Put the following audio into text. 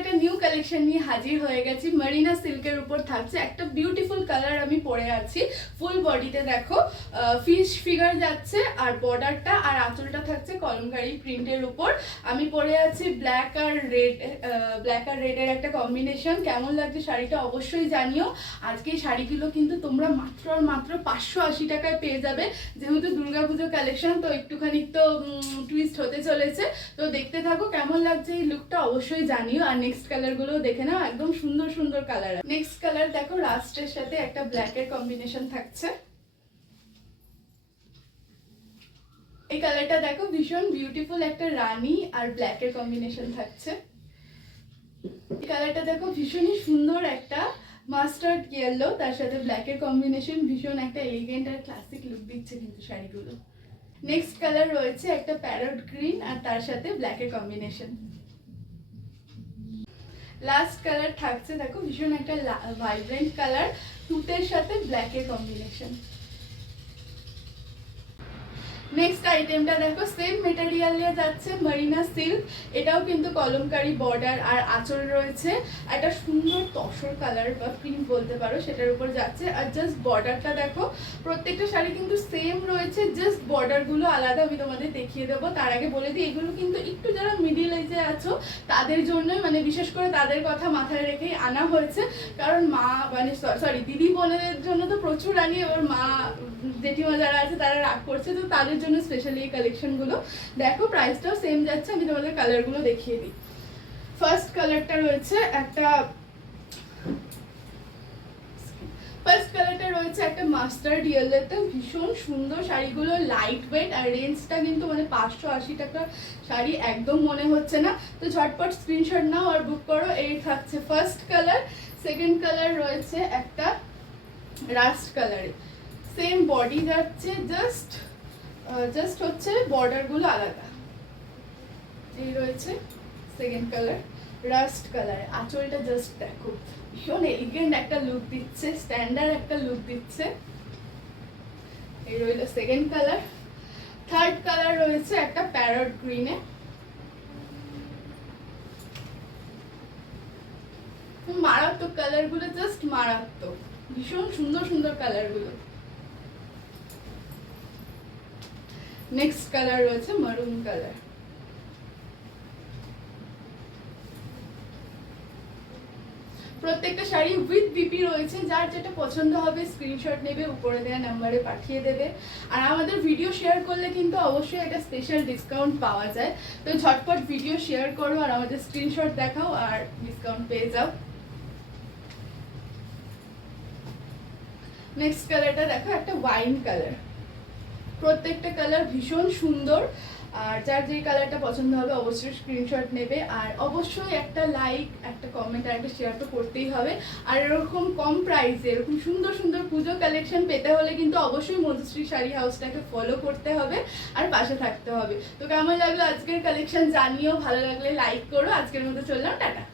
একটা new collection নিয়ে হাজির হয়ে গেছি। মারিনা সিল্কের উপর থাকছে একটা বিউটিফুল কালার। আমি পরে আছি ফুল বডিতে, দেখো ফিশ ফিগার যাচ্ছে, আর বর্ডারটা আর আঁচলটা থাকছে কলমকারি প্রিন্টের উপর। আমি পরে আছি ব্ল্যাক আর রেডের একটা কম্বিনেশন। কেমন লাগছে শাড়িটা অবশ্যই জানিও। আজকে এই শাড়িগুলো কিন্তু তোমরা মাত্র আর মাত্র 580 টাকায় পেয়ে যাবে। যেহেতু দুর্গাপুজো কালেকশন, তো একটুখানি তো টুইস্ট হতে চলেছে। তো দেখতে থাকো, কেমন লাগছে এই লুকটা অবশ্যই জানিও। আর নেক্সট কালার গুলো দেখে নাও, একদম সুন্দর সুন্দর কালার। নেক্সট কালার দেখো, রাস্টের সাথে একটা ব্ল্যাকের কম্বিনেশন থাকছে। এই কালারটা দেখো, ভীষণ বিউটিফুল একটা রানী আর ব্ল্যাকের কম্বিনেশন থাকছে। এই কালারটা দেখো, ভীষণই সুন্দর একটা মাস্টার্ড ইয়েলো, তার সাথে ব্ল্যাকের কম্বিনেশন, ভীষণ একটা এলিগেন্ট আর ক্লাসিক লুক দিচ্ছে কিন্তু শাড়িগুলো। নেক্সট কালার রয়েছে একটা প্যারট গ্রিন আর তার সাথে ব্ল্যাকের কম্বিনেশন। লাস্ট কালার থাকছে দেখো, ভীষণ একটা ভাইব্রেন্ট কালার, তুতের সাথে ব্ল্যাকের কম্বিনেশন। নেক্সট আইটেমটা দেখো, সেম মেটেরিয়ালে যাচ্ছে, মারিনা সিল্ক। এটাও কিন্তু কলমকারি বর্ডার আর আঁচল রয়েছে। একটা সুন্দর তসর কালার বা প্রিন্ট বলতে পারো, সেটার উপর যাচ্ছে। আর জাস্ট বর্ডারটা দেখো, প্রত্যেকটা শাড়ি কিন্তু সেম রয়েছে, জাস্ট বর্ডারগুলো আলাদা। আমি তোমাদের দেখিয়ে দেবো। তার আগে বলে দিই, এগুলো কিন্তু একটু যারা মিডিল এজে আছো তাদের জন্যই, মানে বিশেষ করে তাদের কথা মাথায় রেখেই আনা হয়েছে। কারণ মা মানে সরি দিদি বোনেদের জন্য তো প্রচুর আনি, ওর মা জেঠিমা যারা আছে তারা রাগ করছে, তো তাদের জন্য স্পেশালি এই কালেকশনগুলো। দেখো প্রাইসটাও সেম যাচ্ছে। আমি তোমাদের কালারগুলো দেখিয়ে দিই। ফার্স্ট কালারটা রয়েছে একটা মাস্টার্ড ইয়েলোতে, ভীষণ সুন্দর। শাড়িগুলো লাইট ওয়েট আর রেঞ্জটা কিন্তু মানে 580 টাকার শাড়ি একদম মনে হচ্ছে না। তো ঝটপট স্ক্রিনশট নাও আর বুক করো। এই থাকছে ফার্স্ট কালার। সেকেন্ড কালার রয়েছে একটা রাস্ট কালারে, সেম বডি যাচ্ছে, জাস্ট হচ্ছে বর্ডারগুলো আলাদা। এই রয়েছে সেকেন্ড কালার, রাস্ট কালার। আঁচলটা জাস্ট দেখো, ভীষণ এলিগেন্ট একটা লুক দিচ্ছে, স্ট্যান্ডার্ড একটা লুক দিচ্ছে। এই রইল সেকেন্ড কালার। থার্ড কালার রয়েছে একটা প্যারট গ্রিনে। মারাত্মক কালারগুলো, জাস্ট মারাত্মক, ভীষণ সুন্দর সুন্দর কালারগুলো। নেক্সট কালার রয়েছে মারুন কালার। প্রত্যেকটা শাড়ি উইথ বিপি রয়েছে। যার যেটা পছন্দ হবে স্ক্রিনশট নেবে, উপরে দেওয়া নাম্বারে পাঠিয়ে দেবে। আর আমাদের ভিডিও শেয়ার করলে কিন্তু অবশ্যই একটা স্পেশাল ডিসকাউন্ট পাওয়া যায়। তো ঝটপট ভিডিও শেয়ার করো আর আমাদের স্ক্রিনশট দেখাও আর ডিসকাউন্ট পেয়ে যাও। নেক্সট কালারটা দেখো, একটা ওয়াইন কালার। প্রত্যেকটা কালার ভীষণ সুন্দর। আর যার যে কালারটা পছন্দ হবে অবশ্যই স্ক্রিনশট নেবে। আর অবশ্যই একটা লাইক, একটা কমেন্ট আর একটা শেয়ার তো করতেই হবে। আর এরকম কম প্রাইসে এরকম সুন্দর সুন্দর পুজো কালেকশন পেতে হলে কিন্তু অবশ্যই মধুশ্রী শাড়ি হাউসটাকে ফলো করতে হবে আর পাশে থাকতে হবে। তো কেমন লাগলো আজকের কালেকশন জানিও, ভালো লাগলে লাইক করো। আজকের মতো চললাম, টাটা।